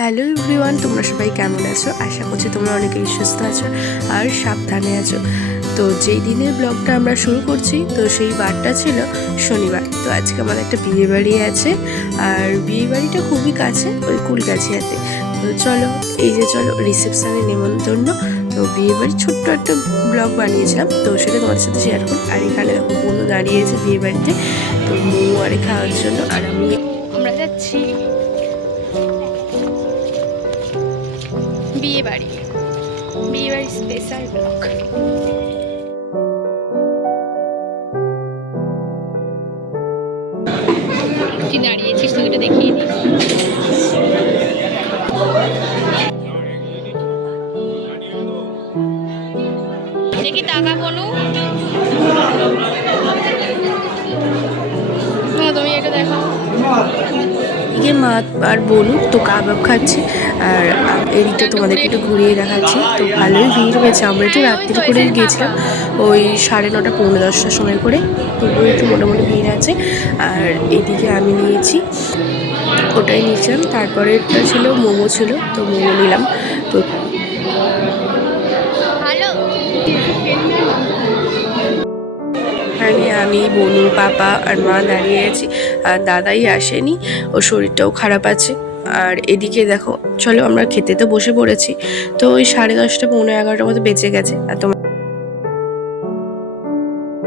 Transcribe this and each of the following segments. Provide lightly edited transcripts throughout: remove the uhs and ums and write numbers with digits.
Hello everyone, তোমরা সবাই কেমন আছো? আশা করছি তোমরা অনেকেই সুস্থ আছো আর সাবধানে আছো। তো যেই দিনের ব্লগটা আমরা শুরু করছি, তো সেই বারটা ছিল শনিবার। তো আজকে আমার একটা বিয়ে বাড়ি আছে, আর বিয়ে বাড়িটা খুবই কাছে, ওই কুলগাছিয়াতে। তো চলো, চলো রিসেপশনের নেমন্তন্ন। তো বিয়ে বাড়ির ছোট্ট একটা ব্লগ বানিয়েছিলাম, তো সেটা তোমাদের সাথে শেয়ার করি। আর এখানে দেখো বোনও দাঁড়িয়েছে বিয়ে বাড়িতে, তো মৌ আরে খাওয়ার জন্য, আর আমরা যাচ্ছি বিয়ে বাড়ি স্পেশাল ব্লগ। তুই দাঁড়িয়েছিস, তুই এটা দেখিয়ে দিস। দেখি টাকা বলো, তুমি এটা দেখো। এদিকে মা আর বলু তো কাবাব খাচ্ছে, আর এদিকটা তোমাদেরকে একটু ঘুরিয়ে দেখাচ্ছি। তো ভালোই ভিড় হয়েছে, আমরা একটু রাত্রি করে গিয়েছিলাম, ওই 9:30 পৌনে 10টার সময় করে, তবুও একটু মোটামুটি ভিড় আছে। আর এদিকে আমি নিয়েছি, ওটাই নিয়েছিলাম। তারপরে একটা ছিল মোমো ছিল, তো মোমো নিলাম। তো ভালো, আমি বনু পাপা আর মা দাঁড়িয়ে আছি, আর দাদাই আসেনি, ওর শরীরটাও খারাপ আছে। আর এদিকে দেখো, চলো আমরা খেতে তো বসে পড়েছি। তো ওই 10:30 পৌনে 11টার মতো বেঁচে গেছে। আর তোমার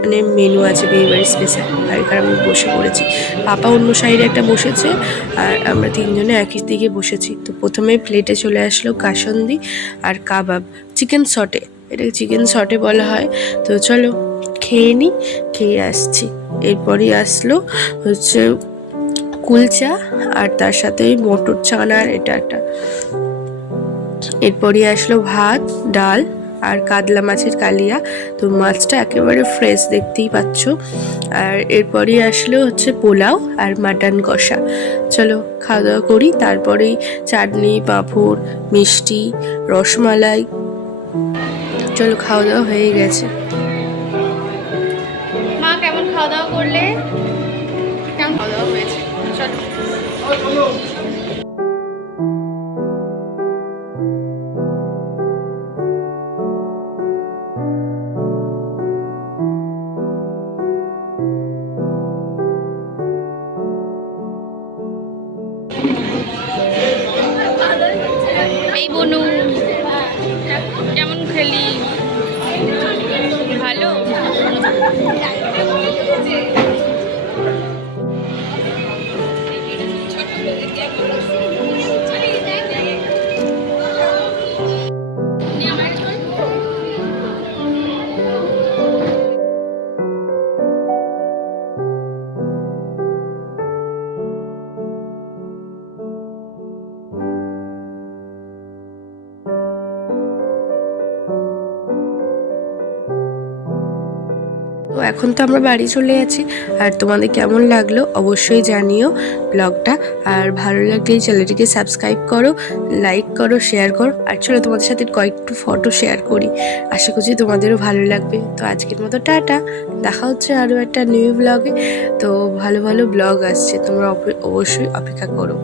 মানে মেনু আছে বিয়ে বাড়ির স্পেশাল, আর এখানে আমি বসে পড়েছি। পাপা অন্য সাইডে একটা বসেছে, আর আমরা তিনজনে একই দিকে বসেছি। তো প্রথমে প্লেটে চলে আসলো কাসন্দি আর কাবাব, চিকেন সটে, এটাকে চিকেন সটে বলা হয়। তো চলো খেয়ে নিই, খেয়ে আসছি। এরপরই আসলো হচ্ছে কুলচা, আর তার সাথে ওই মটর চানার এটা একটা। এরপরই আসলো ভাত, ডাল আর কাতলা মাছের কালিয়া। তো মাছটা একেবারে ফ্রেশ, দেখতেই পাচ্ছ। আর এরপরই আসলো হচ্ছে পোলাও আর মাটন কষা। চলো খাওয়া দাওয়া করি, তারপরেই চাটনি, পাঁপড়, মিষ্টি, রসমালাই। চলো খাওয়া দাওয়া হয়ে গেছে। মা কেমন খাওয়া দাওয়া করলে? কেমন খাওয়া দাওয়া হয়েছে? চলো। এই বনু, কেমন খেলি? ভালো। তো এখন তো আমরা বাড়ি চলে যাচ্ছি। আর তোমাদের কেমন লাগলো অবশ্যই জানিও ব্লগটা। আর ভালো লাগলে এই চ্যানেলটিকে সাবস্ক্রাইব করো, লাইক করো, শেয়ার করো। আর চলো তোমাদের সাথে কয়েকটু ফটো শেয়ার করি, আশা করছি তোমাদেরও ভালো লাগবে। তো আজকের মতো টাটা, দেখা হচ্ছে আরও একটা নিউ ব্লগে। তো ভালো ভালো ব্লগ আসছে, তোমরা অবশ্যই অপেক্ষা করো।